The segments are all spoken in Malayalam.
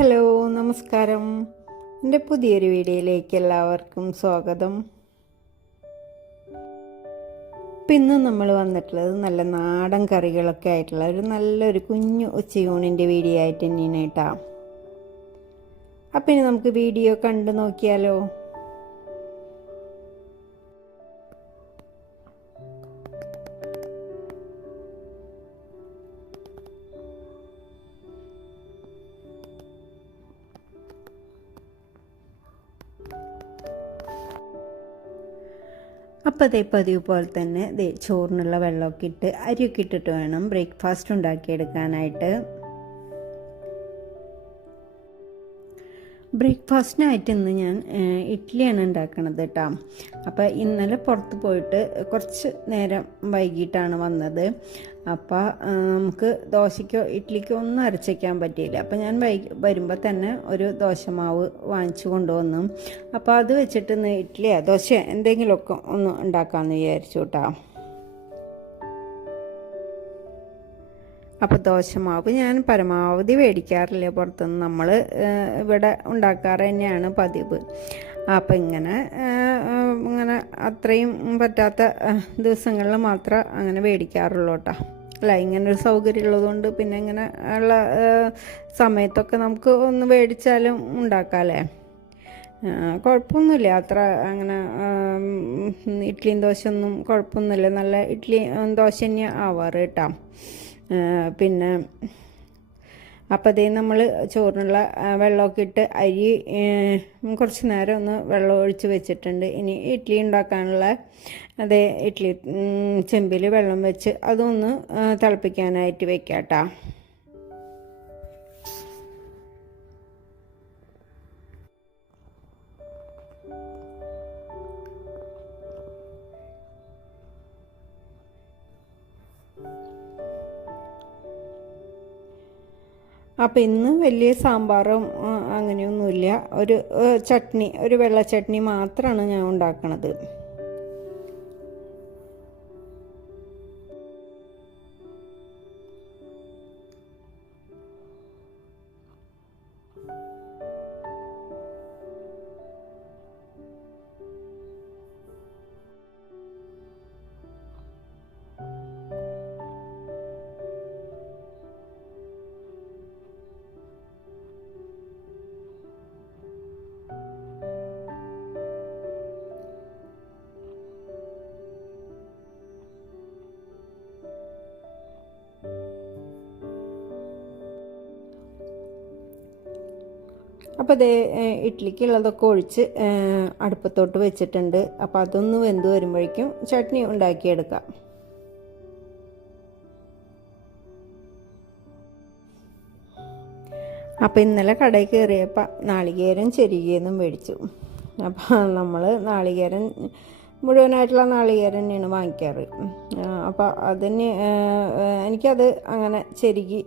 ഹലോ നമസ്കാരം. എന്റെ പുതിയൊരു വീഡിയോയിലേക്ക് എല്ലാവർക്കും സ്വാഗതം. ഇപ്പം ഇന്ന് നമ്മൾ വന്നിട്ടുള്ളത് നല്ല നാടൻ കറികളൊക്കെ ആയിട്ടുള്ള ഒരു നല്ലൊരു കുഞ്ഞു ഉച്ചയൂണിന്റെ വീഡിയോ ആയിട്ട് തന്നെയാണ് കേട്ടോ. അപ്പം ഇനി നമുക്ക് വീഡിയോ കണ്ടു നോക്കിയാലോ? അപ്പോൾ അതേ പതിവ് പോലെ തന്നെ ചോറിനുള്ള വെള്ളമൊക്കെ ഇട്ട് അരിയൊക്കെ ഇട്ടിട്ട് വേണം ബ്രേക്ക്ഫാസ്റ്റ് ഉണ്ടാക്കിയെടുക്കാനായിട്ട്. ബ്രേക്ക്ഫാസ്റ്റിനായിട്ട് ഇന്ന് ഞാൻ ഇഡ്ഡലിയാണ് ഉണ്ടാക്കണത് കേട്ടോ അപ്പോൾ ഇന്നലെ പുറത്ത് പോയിട്ട് കുറച്ച് നേരം വൈകിട്ടാണ് വന്നത്. അപ്പോൾ നമുക്ക് ദോശയ്ക്കോ ഇഡ്ഡലിക്കോ ഒന്നും അരച്ചയ്ക്കാൻ പറ്റിയില്ല. അപ്പോൾ ഞാൻ വൈ വരുമ്പോൾ തന്നെ ഒരു ദോശമാവ് വാങ്ങിച്ചു കൊണ്ടുവന്നു. അപ്പോൾ അത് വെച്ചിട്ട് ഇന്ന് ദോശ എന്തെങ്കിലുമൊക്കെ ഒന്ന് ഉണ്ടാക്കാമെന്ന് വിചാരിച്ചു കേട്ടോ അപ്പോൾ ദോശമാവ് ഞാൻ പരമാവധി മേടിക്കാറില്ല പുറത്തുനിന്ന് നമ്മൾ ഇവിടെ ഉണ്ടാക്കാറ് തന്നെയാണ് പതിവ്. അപ്പം ഇങ്ങനെ ഇങ്ങനെ അത്രയും പറ്റാത്ത ദിവസങ്ങളിൽ മാത്രം അങ്ങനെ മേടിക്കാറുള്ളൂ കേട്ടോ. അല്ല ഇങ്ങനെ ഒരു സൗകര്യം ഉള്ളതുകൊണ്ട് പിന്നെ ഇങ്ങനെ ഉള്ള സമയത്തൊക്കെ നമുക്ക് ഒന്ന് മേടിച്ചാലും ഉണ്ടാക്കാമല്ലേ കുഴപ്പമൊന്നുമില്ല. അത്ര അങ്ങനെ ഇഡ്ഡലിയും ദോശയൊന്നും കുഴപ്പമൊന്നുമില്ല. നല്ല ഇഡ്ഡലി ദോശ തന്നെ ആവാറ് കേട്ടോ. പിന്നെ അപ്പോൾ അതേ നമ്മൾ ചോറിനുള്ള വെള്ളമൊക്കെ ഇട്ട് അരി കുറച്ച് നേരം ഒന്ന് വെള്ളം ഒഴിച്ച് വെച്ചിട്ടുണ്ട്. ഇനി ഇഡ്ഡലി ഉണ്ടാക്കാനുള്ള അതേ ഇഡ്ഡലി ചെമ്പിൽ വെള്ളം വെച്ച് അതൊന്ന് തിളപ്പിക്കാനായിട്ട് വെക്കാം കേട്ടോ അപ്പം ഇന്ന് വലിയ സാമ്പാറും അങ്ങനെയൊന്നുമില്ല. ഒരു ചട്നി ഒരു വെള്ള ചട്നി മാത്രമാണ് ഞാൻ ഉണ്ടാക്കണത്. അപ്പോൾ അതേ ഇഡ്ഡലിക്കുള്ളതൊക്കെ ഒഴിച്ച് അടുപ്പത്തോട്ട് വെച്ചിട്ടുണ്ട്. അപ്പോൾ അതൊന്ന് വെന്ത് വരുമ്പോഴേക്കും ചട്നി ഉണ്ടാക്കിയെടുക്കാം. അപ്പോൾ ഇന്നലെ കടയിൽ കയറിയപ്പോൾ നാളികേരം ചെരുകയെന്നും മേടിച്ചു. അപ്പോൾ നമ്മൾ നാളികേരം മുഴുവനായിട്ടുള്ള നാളികേരം തന്നെയാണ് വാങ്ങിക്കാറ്. അപ്പോൾ അതിന് എനിക്കത് അങ്ങനെ ചെരുകി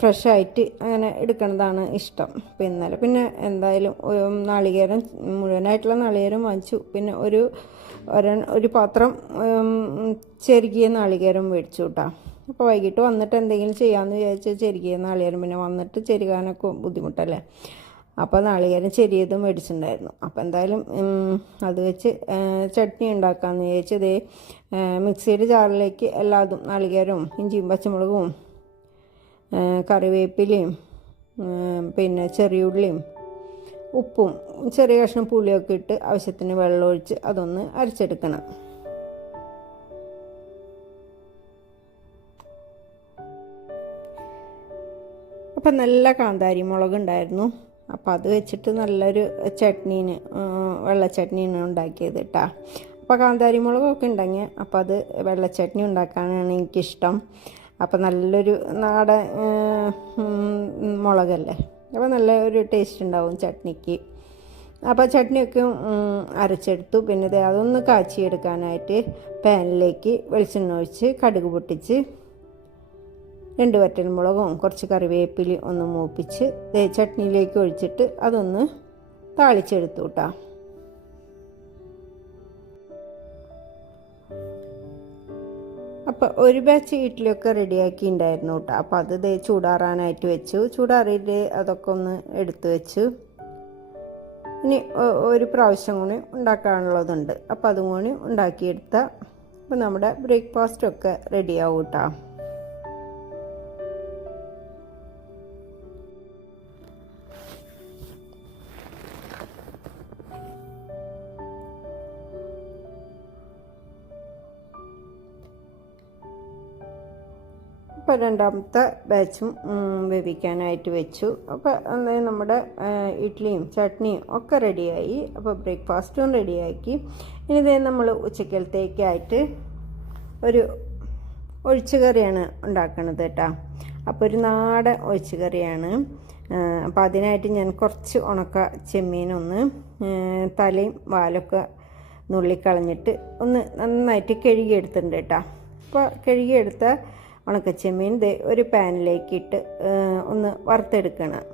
ഫ്രഷായിട്ട് അങ്ങനെ എടുക്കുന്നതാണ് ഇഷ്ടം. അപ്പോൾ ഇന്നലെ പിന്നെ എന്തായാലും നാളികേരം മുഴുവനായിട്ടുള്ള നാളികേരം വാങ്ങിച്ചു. പിന്നെ ഒരു ഒരു പാത്രം ചെരുകിയ നാളികേരം മേടിച്ചു കേട്ടോ അപ്പോൾ വൈകിട്ട് വന്നിട്ട് എന്തെങ്കിലും ചെയ്യാമെന്ന് വിചാരിച്ചാൽ ചെരുകിയ നാളികേരം പിന്നെ വന്നിട്ട് ചെരുകാനൊക്കെ ബുദ്ധിമുട്ടല്ലേ? അപ്പോൾ നാളികേരം ചെരിയതും മേടിച്ചിട്ടുണ്ടായിരുന്നു. അപ്പോൾ എന്തായാലും അത് വെച്ച് ചട്നി ഉണ്ടാക്കാമെന്ന് വിചാരിച്ചത് മിക്സിയുടെ ജാറിലേക്ക് എല്ലാതും നാളികേരവും ഇഞ്ചിയും പച്ചമുളകും കറിവേപ്പിലയും പിന്നെ ചെറിയുള്ളിയും ഉപ്പും ചെറിയ കഷ്ണം പുളിയൊക്കെ ഇട്ട് ആവശ്യത്തിന് വെള്ളമൊഴിച്ച് അതൊന്ന് അരച്ചെടുക്കണം. അപ്പം നല്ല കാന്താരി മുളക് ഉണ്ടായിരുന്നു. അപ്പോൾ അത് വെച്ചിട്ട് നല്ലൊരു ചട്നീന് വെള്ള ചട്നീന് ഉണ്ടാക്കിയത് കേട്ടോ. അപ്പോൾ കാന്താരി മുളകൊക്കെ ഉണ്ടെങ്കിൽ അപ്പോൾ അത് വെള്ളച്ചട്നി ഉണ്ടാക്കാനാണ് എനിക്കിഷ്ടം. അപ്പോൾ നല്ലൊരു നാടൻ മുളകല്ലേ? അപ്പോൾ നല്ല ഒരു ടേസ്റ്റ് ഉണ്ടാവും ചട്നിക്ക്. അപ്പോൾ ചട്നിയൊക്കെ അരച്ചെടുത്തു. പിന്നെ അതൊന്ന് കാച്ചിയെടുക്കാനായിട്ട് പാനിലേക്ക് വെളിച്ചെണ്ണ ഒഴിച്ച് കടുക് പൊട്ടിച്ച് രണ്ട് വറ്റൽമുളകും കുറച്ച് കറിവേപ്പില ഒന്ന് മൂപ്പിച്ച് ചട്നിയിലേക്ക് ഒഴിച്ചിട്ട് അതൊന്ന് താളിച്ചെടുത്തു കേട്ടോ അപ്പോൾ ഒരു ബാച്ച് ഇഡ്ഡലിയൊക്കെ റെഡിയാക്കി ഉണ്ടായിരുന്നു കേട്ടോ അപ്പോൾ അത് ദേ ചൂടാറാനായിട്ട് വെച്ചു. ചൂടാറിയിട്ട് അതൊക്കെ ഒന്ന് എടുത്തു വെച്ചു. ഇനി ഒരു പ്രാവശ്യം കൂടി ഉണ്ടാക്കാനുള്ളതുണ്ട്. അപ്പോൾ അതും കൂടി ഉണ്ടാക്കിയെടുത്താൽ അപ്പോൾ നമ്മുടെ ബ്രേക്ക്ഫാസ്റ്റൊക്കെ റെഡിയാവും കേട്ടോ അപ്പോൾ രണ്ടാമത്തെ ബാച്ചും വേവിക്കാനായിട്ട് വെച്ചു. അപ്പോൾ അന്നേരം നമ്മുടെ ഇഡ്ഡലിയും ചട്നിയും ഒക്കെ റെഡിയായി അപ്പോൾ ബ്രേക്ക്ഫാസ്റ്റും റെഡിയാക്കി ഇനി ഇതേ നമ്മൾ ഉച്ചക്കലത്തേക്കായിട്ട് ഒരു ഒഴിച്ചുകറിയാണ് ഉണ്ടാക്കണത് കേട്ടോ. അപ്പോൾ ഒരു നാടൻ ഒഴിച്ചുകറിയാണ്. അപ്പോൾ അതിനായിട്ട് ഞാൻ കുറച്ച് ഉണക്ക ചെമ്മീനൊന്ന് തലയും വാലൊക്കെ നുള്ളിക്കളഞ്ഞിട്ട് ഒന്ന് നന്നായിട്ട് കഴുകിയെടുത്തിട്ടുണ്ട് കേട്ടോ. അപ്പോൾ കഴുകിയെടുത്ത ഉണക്കച്ചെമ്മീൻ ദേ ഒരു പാനിലേക്ക് ഇട്ട് ഒന്ന് വറുത്തെടുക്കണം.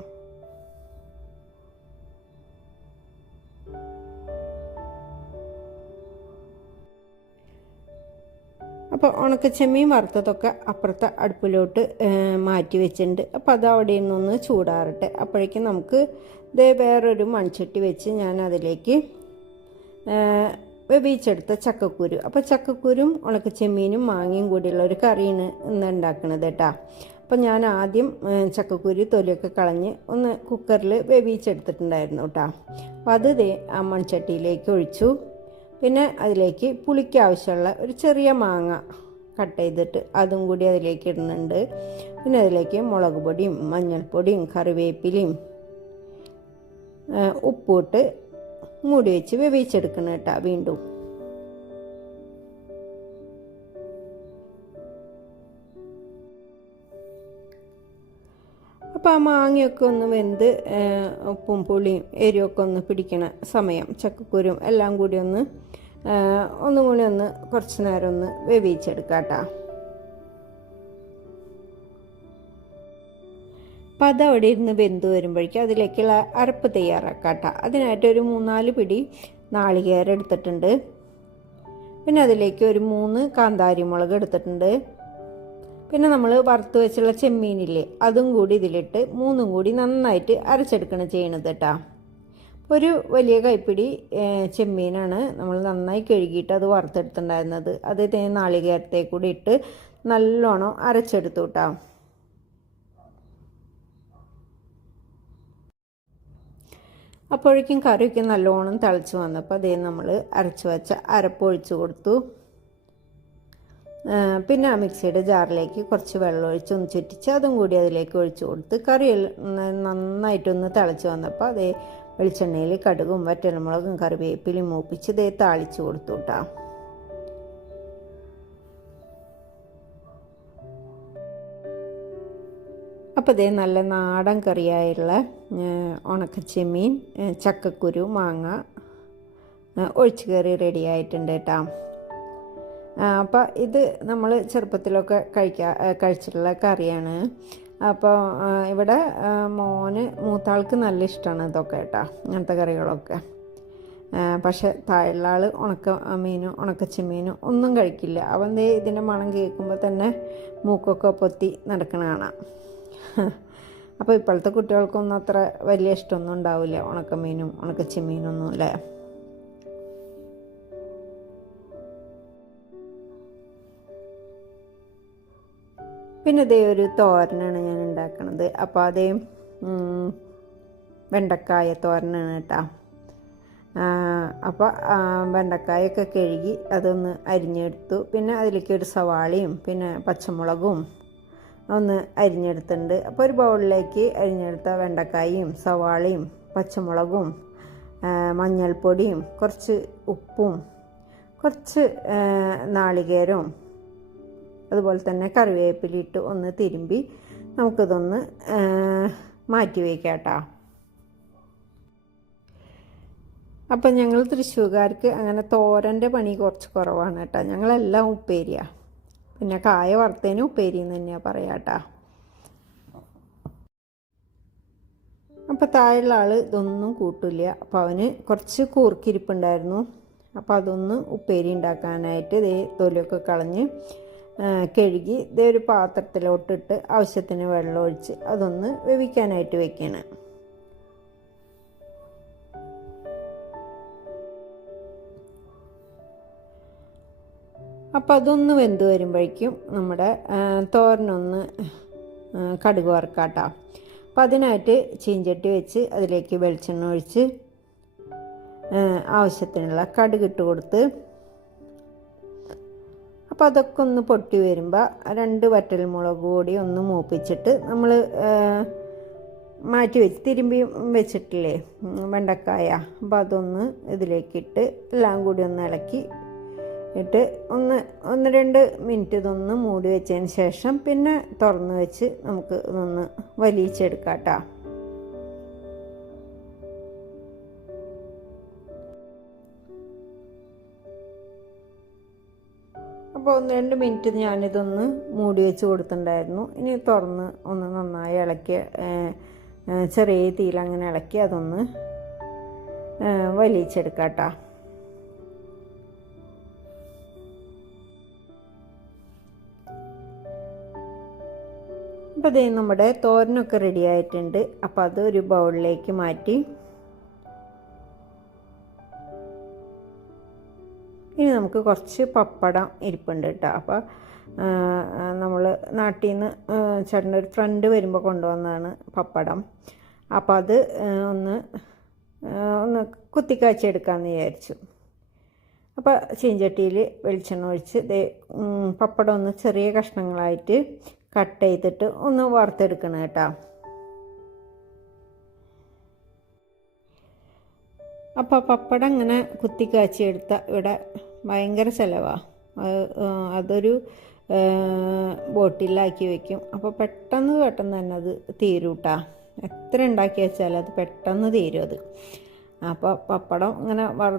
അപ്പോൾ ഉണക്കച്ചെമ്മീൻ വറുത്തതൊക്കെ അപ്പുറത്തെ അടുപ്പിലോട്ട് മാറ്റി വെച്ചിട്ടുണ്ട്. അപ്പോൾ അത് അവിടെ നിന്നൊന്ന് ചൂടാറട്ടെ. അപ്പോഴേക്കും നമുക്ക് ഇതേ വേറൊരു മൺചട്ടി വെച്ച് ഞാൻ അതിലേക്ക് വേവിച്ചെടുത്ത ചക്കക്കുരു. അപ്പോൾ ചക്കക്കുരും ഉണക്കച്ചെമ്മീനും മാങ്ങയും കൂടിയുള്ള ഒരു കറിയാണ് ഇന്ന് ഉണ്ടാക്കണത് കേട്ടോ. അപ്പോൾ ഞാൻ ആദ്യം ചക്കക്കുരു തൊലിയൊക്കെ കളഞ്ഞ് ഒന്ന് കുക്കറിൽ വേവിച്ചെടുത്തിട്ടുണ്ടായിരുന്നു കേട്ടോ. അപ്പോൾ അത് ദേ ആ മൺചട്ടിയിലേക്ക് ഒഴിച്ചു. പിന്നെ അതിലേക്ക് പുളിക്ക് ആവശ്യമുള്ള ഒരു ചെറിയ മാങ്ങ കട്ട് ചെയ്തിട്ട് അതും കൂടി അതിലേക്ക് ഇടുന്നുണ്ട്. പിന്നെ അതിലേക്ക് മുളക് പൊടിയും മഞ്ഞൾപ്പൊടിയും കറിവേപ്പിലയും ഉപ്പിട്ട് മൂടി വെച്ച് വേവിച്ചെടുക്കണം കേട്ടോ വീണ്ടും. അപ്പം ആ മാങ്ങയൊക്കെ ഒന്ന് വെന്ത് ഉപ്പും പുളിയും എരിയൊക്കെ ഒന്ന് പിടിക്കണ സമയം ചക്കക്കുരും എല്ലാം കൂടി ഒന്ന് ഒന്നും കൂടി ഒന്ന് കുറച്ച് നേരം ഒന്ന് വേവിച്ചെടുക്കാം കേട്ടോ. അപ്പം അത് അവിടെ ഇരുന്ന് വെന്ത് വരുമ്പോഴേക്കും അതിലേക്കുള്ള അരപ്പ് തയ്യാറാക്കാം കേട്ടോ അതിനായിട്ട് ഒരു മൂന്നാൽ പിടി നാളികേരം എടുത്തിട്ടുണ്ട്. പിന്നെ അതിലേക്ക് ഒരു മൂന്ന് കാന്താരി മുളക് എടുത്തിട്ടുണ്ട്. പിന്നെ നമ്മൾ വറുത്ത് വെച്ചുള്ള ചെമ്മീനില്ലേ അതും കൂടി ഇതിലിട്ട് മൂന്നും കൂടി നന്നായിട്ട് അരച്ചെടുക്കണം ചെയ്യണത് കേട്ടോ ഒരു വലിയ കൈപ്പിടി ചെമ്മീനാണ് നമ്മൾ നന്നായി കഴുകിയിട്ട് അത് വറുത്തെടുത്തിട്ടുണ്ടായിരുന്നത്. അത് നാളികേരത്തെ കൂടി ഇട്ട് നല്ലോണം അരച്ചെടുത്തു കേട്ടോ അപ്പോഴേക്കും കറിയൊക്കെ നല്ലോണം തിളച്ച് വന്നപ്പോൾ അതേ നമ്മൾ അരച്ച് വെച്ച അരപ്പൊഴിച്ച് കൊടുത്തു. പിന്നെ ആ മിക്സിയുടെ ജാറിലേക്ക് കുറച്ച് വെള്ളം ഒഴിച്ച് ഒന്ന് ചുറ്റിച്ച് അതും കൂടി അതിലേക്ക് ഒഴിച്ച് കൊടുത്ത് കറി നന്നായിട്ടൊന്ന് തിളച്ച് വന്നപ്പോൾ അതേ വെളിച്ചെണ്ണയിൽ കടുകും വറ്റൽമുളകും കറിവേപ്പിലും മൂപ്പിച്ച് ഇതേ താളിച്ച് കൊടുത്തു കേട്ടോ. അപ്പോൾ ഇതേ നല്ല നാടൻ കറിയായുള്ള ഉണക്കച്ചെമ്മീൻ ചക്കക്കുരു മാങ്ങ ഒഴിച്ച് കറി റെഡി ആയിട്ടുണ്ട് കേട്ടോ അപ്പോൾ ഇത് നമ്മൾ ചെറുപ്പത്തിലൊക്കെ കഴിക്കാ കഴിച്ചിട്ടുള്ള കറിയാണ്. അപ്പോൾ ഇവിടെ മോന് മൂത്താൾക്ക് നല്ല ഇഷ്ടമാണ് ഇതൊക്കെ കേട്ടോ അങ്ങനത്തെ കറികളൊക്കെ. പക്ഷേ താഴെയുള്ള ആൾ ഉണക്ക മീനും ഉണക്കച്ചെമ്മീനും ഒന്നും കഴിക്കില്ല. അവൻ ഇതിന്റെ മണം കേൾക്കുമ്പോൾ തന്നെ മൂക്കൊക്കെ പൊത്തി നടക്കണ കാണാം. അപ്പോൾ ഇപ്പോഴത്തെ കുട്ടികൾക്കൊന്നും അത്ര വലിയ ഇഷ്ടമൊന്നും ഉണ്ടാവില്ല. ഉണക്കമീനും ഒന്നും അല്ലേ? പിന്നെ ഇതേ ഒരു തോരനാണ് ഞാൻ ഉണ്ടാക്കണത്. അപ്പോൾ അതേ വെണ്ടക്കായ തോരനാണ് കേട്ടോ. അപ്പോൾ വെണ്ടക്കായൊക്കെ കഴുകി അതൊന്ന് അരിഞ്ഞെടുത്തു. പിന്നെ അതിലേക്ക് ഒരു സവാളയും പിന്നെ പച്ചമുളകും ഒന്ന് അരിഞ്ഞെടുത്തിട്ടുണ്ട്. അപ്പോൾ ഒരു ബൗളിലേക്ക് അരിഞ്ഞെടുത്ത വെണ്ടക്കായും സവാളയും പച്ചമുളകും മഞ്ഞൾപ്പൊടിയും കുറച്ച് ഉപ്പും കുറച്ച് നാളികേരവും അതുപോലെ തന്നെ കറിവേപ്പിലിട്ട് ഒന്ന് തിരുമ്പി നമുക്കിതൊന്ന് മാറ്റി വയ്ക്കാട്ടോ കേട്ടോ അപ്പം ഞങ്ങൾ തൃശ്ശൂർക്കാർക്ക് അങ്ങനെ തോരന്റെ പണി കുറച്ച് കുറവാണ് കേട്ടോ. ഞങ്ങളെല്ലാം ഉപ്പേരിയാണ് പിന്നെ കായ വറുത്തതിന് ഉപ്പേരി എന്ന് തന്നെയാണ് പറയാം കേട്ടോ അപ്പോൾ താഴെയുള്ള ആൾ ഇതൊന്നും കൂട്ടില്ല. അപ്പോൾ അവന് കുറച്ച് കൂർക്കിരിപ്പുണ്ടായിരുന്നു. അപ്പോൾ അതൊന്ന് ഉപ്പേരി ഉണ്ടാക്കാനായിട്ട് ഇതേ തൊലിയൊക്കെ കളഞ്ഞ് കഴുകി ഇതേ ഒരു പാത്രത്തിലോട്ടിട്ട് ആവശ്യത്തിന് വെള്ളം ഒഴിച്ച് അതൊന്ന് വേവിക്കാനായിട്ട് വെക്കണം. അപ്പം അതൊന്ന് വെന്ത് വരുമ്പോഴേക്കും നമ്മുടെ തോരനൊന്ന് കടുക് വറുക്കാട്ടോ. അപ്പം അതിനായിട്ട് ചീഞ്ചട്ടി വെച്ച് അതിലേക്ക് വെളിച്ചെണ്ണ ഒഴിച്ച് ആവശ്യത്തിനുള്ള കടുക് ഇട്ട് കൊടുത്ത് അപ്പോൾ അതൊക്കെ ഒന്ന് പൊട്ടി വരുമ്പോൾ രണ്ട് വറ്റൽ മുളക് കൂടി ഒന്ന് മൂപ്പിച്ചിട്ട് നമ്മൾ മാറ്റി വെച്ച് തിരുമ്പി വെച്ചിട്ടില്ലേ വെണ്ടക്കായ. അപ്പോൾ അതൊന്ന് ഇതിലേക്കിട്ട് എല്ലാം കൂടി ഒന്ന് ഇളക്കി ഇട്ട് ഒന്ന് ഒന്ന് രണ്ട് മിനിറ്റ് ഇതൊന്ന് മൂടി വെച്ചതിന് ശേഷം പിന്നെ തുറന്ന് വെച്ച് നമുക്ക് ഇതൊന്ന് വലിയിച്ചെടുക്കാം കേട്ടോ. അപ്പോൾ ഒന്ന് രണ്ട് മിനിറ്റ് ഞാനിതൊന്ന് മൂടി വെച്ച് കൊടുത്തിട്ടുണ്ടായിരുന്നു. ഇനി തുറന്ന് ഒന്ന് നന്നായി ഇളക്കി ചെറിയ തീയിൽ അങ്ങനെ ഇളക്കി അതൊന്ന് വലിയിച്ചെടുക്കാം കേട്ടോ. അപ്പോൾ ഇതേ നമ്മുടെ തോരനൊക്കെ റെഡി ആയിട്ടുണ്ട്. അപ്പോൾ അത് ഒരു ബൗളിലേക്ക് മാറ്റി. ഇനി നമുക്ക് കുറച്ച് പപ്പടം ഇരിപ്പുണ്ട് കേട്ടോ. അപ്പോൾ നമ്മൾ നാട്ടിൽ നിന്ന് ചേട്ടന്റെ ഒരു ഫ്രണ്ട് വരുമ്പോൾ കൊണ്ടുവന്നതാണ് പപ്പടം. അപ്പോൾ അത് ഒന്ന് ഒന്ന് കുത്തിക്കാച്ചെടുക്കാമെന്ന് വിചാരിച്ചു. അപ്പോൾ ചീഞ്ചട്ടിയിൽ വെളിച്ചെണ്ണ ഒഴിച്ച് പപ്പടം ഒന്ന് ചെറിയ കഷ്ണങ്ങളായിട്ട് കട്ട് ചെയ്തിട്ട് ഒന്ന് വറുത്തെടുക്കണം കേട്ടോ. അപ്പോൾ പപ്പടം ഇങ്ങനെ കുത്തിക്കാച്ചി കാച്ചിയെടുത്ത ഇവിടെ ഭയങ്കര ചിലവാണ് അതൊരു ബോട്ടിലാക്കി വെക്കും. അപ്പോൾ പെട്ടെന്ന് പെട്ടെന്ന് തന്നെ അത് തീരൂട്ടാ എത്ര ഉണ്ടാക്കി വെച്ചാലും അത് പെട്ടെന്ന് തീരും അത്. അപ്പോൾ പപ്പടം ഇങ്ങനെ വറ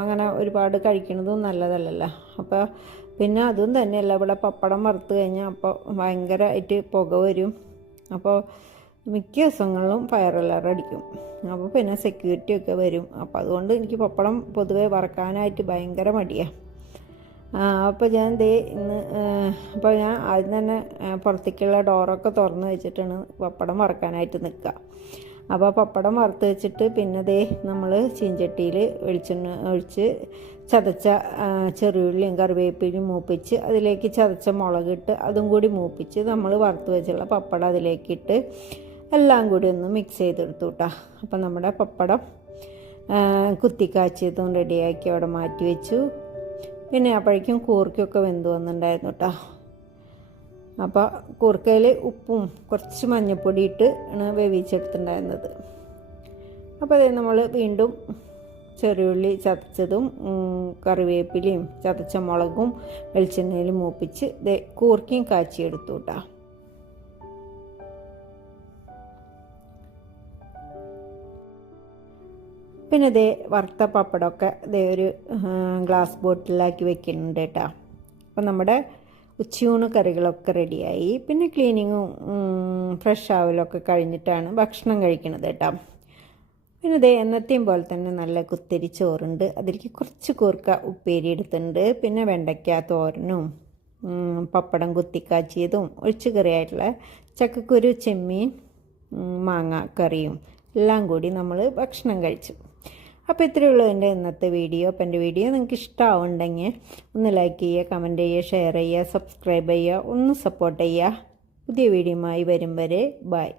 അങ്ങനെ ഒരുപാട് കഴിക്കുന്നതും നല്ലതല്ലല്ലോ. അപ്പോൾ പിന്നെ അതും തന്നെയല്ല. ഇവിടെ പപ്പടം വറുത്ത് കഴിഞ്ഞാൽ അപ്പോൾ ഭയങ്കരമായിട്ട് പുക വരും. അപ്പോൾ മിക്ക ദിവസങ്ങളിലും ഫയർ അലാറം അടിക്കും. അപ്പോൾ പിന്നെ സെക്യൂരിറ്റി ഒക്കെ വരും. അപ്പോൾ അതുകൊണ്ട് എനിക്ക് പപ്പടം പൊതുവേ വറക്കാനായിട്ട് ഭയങ്കര മടിയാണ് അപ്പോൾ ഞാൻ ദേ ഇന്ന് അപ്പോൾ ഞാൻ ആദ്യം തന്നെ പുറത്തേക്കുള്ള ഡോറൊക്കെ തുറന്ന് വെച്ചിട്ടാണ് പപ്പടം വറക്കാനായിട്ട് നിൽക്കുക അപ്പോൾ പപ്പടം വറുത്ത് വെച്ചിട്ട് പിന്നെ ദേ നമ്മൾ ചീഞ്ചട്ടിയിൽ ഒഴിച്ചു ഒഴിച്ച് ചതച്ച ചെറിയുള്ളിയും കറിവേപ്പിലും മൂപ്പിച്ച് അതിലേക്ക് ചതച്ച മുളകിട്ട് അതും കൂടി മൂപ്പിച്ച് നമ്മൾ വറുത്ത് വെച്ചുള്ള പപ്പടം അതിലേക്കിട്ട് എല്ലാം കൂടി ഒന്ന് മിക്സ് ചെയ്തെടുത്തു കേട്ടോ അപ്പം നമ്മുടെ പപ്പടം കുത്തിക്കാച്ചിയതും റെഡിയാക്കി അവിടെ മാറ്റി വെച്ചു. പിന്നെ അപ്പോഴേക്കും കൂർക്കൊക്കെ വെന്ത് വന്നിട്ടുണ്ടായിരുന്നു കേട്ടോ അപ്പോൾ കൂർക്കയിൽ ഉപ്പും കുറച്ച് മഞ്ഞൾപ്പൊടി ഇട്ട് ആണ് വേവിച്ചെടുത്തിട്ടുണ്ടായിരുന്നത്. അപ്പോൾ അതേ നമ്മൾ വീണ്ടും ചെറിയുള്ളി ചതച്ചതും കറിവേപ്പിലയും ചതച്ച മുളകും വെളിച്ചെണ്ണയിൽ മൂപ്പിച്ച് ദേ കൂർക്കയും കാച്ചിയെടുത്തു കേട്ടോ പിന്നെ ദേ വറുത്ത പപ്പടമൊക്കെ ദേ ഒരു ഗ്ലാസ് ബോട്ടിലാക്കി വെക്കുന്നുണ്ട് കേട്ടോ അപ്പം നമ്മുടെ ഉച്ചയൂണ് കറികളൊക്കെ റെഡിയായി. പിന്നെ ക്ലീനിങ്ങും ഫ്രഷ് ആവലൊക്കെ കഴിഞ്ഞിട്ടാണ് ഭക്ഷണം കഴിക്കുന്നത് കേട്ടോ പിന്നെ ദേ എന്നത്തെയും പോലെ തന്നെ നല്ല കുത്തിരി ചോറുണ്ട്. അതിലേക്ക് കുറച്ച് കൂർക്ക ഉപ്പേരി എടുത്തിട്ടുണ്ട്. പിന്നെ വെണ്ടയ്ക്ക തോരനും പപ്പടം കുത്തിക്കാച്ചിയതും ഒഴിച്ചു കറിയായിട്ടുള്ള ചക്കക്കുരു ചെമ്മീൻ മാങ്ങ കറിയും എല്ലാം കൂടി നമ്മൾ ഭക്ഷണം കഴിച്ചു. അപ്പോൾ ഇത്രയേ ഉള്ളൂ എന്റെ ഇന്നത്തെ വീഡിയോ. അപ്പോൾ എന്റെ വീഡിയോ നിങ്ങൾക്ക് ഇഷ്ടമാവുണ്ടെങ്കിൽ ഒന്ന് ലൈക്ക് ചെയ്യുക കമന്റ് ചെയ്യുക ഷെയർ ചെയ്യുക സബ്സ്ക്രൈബ് ചെയ്യുക ഒന്ന് സപ്പോർട്ട് ചെയ്യുക. പുതിയ വീഡിയോയുമായി വരും വരെ ബൈ.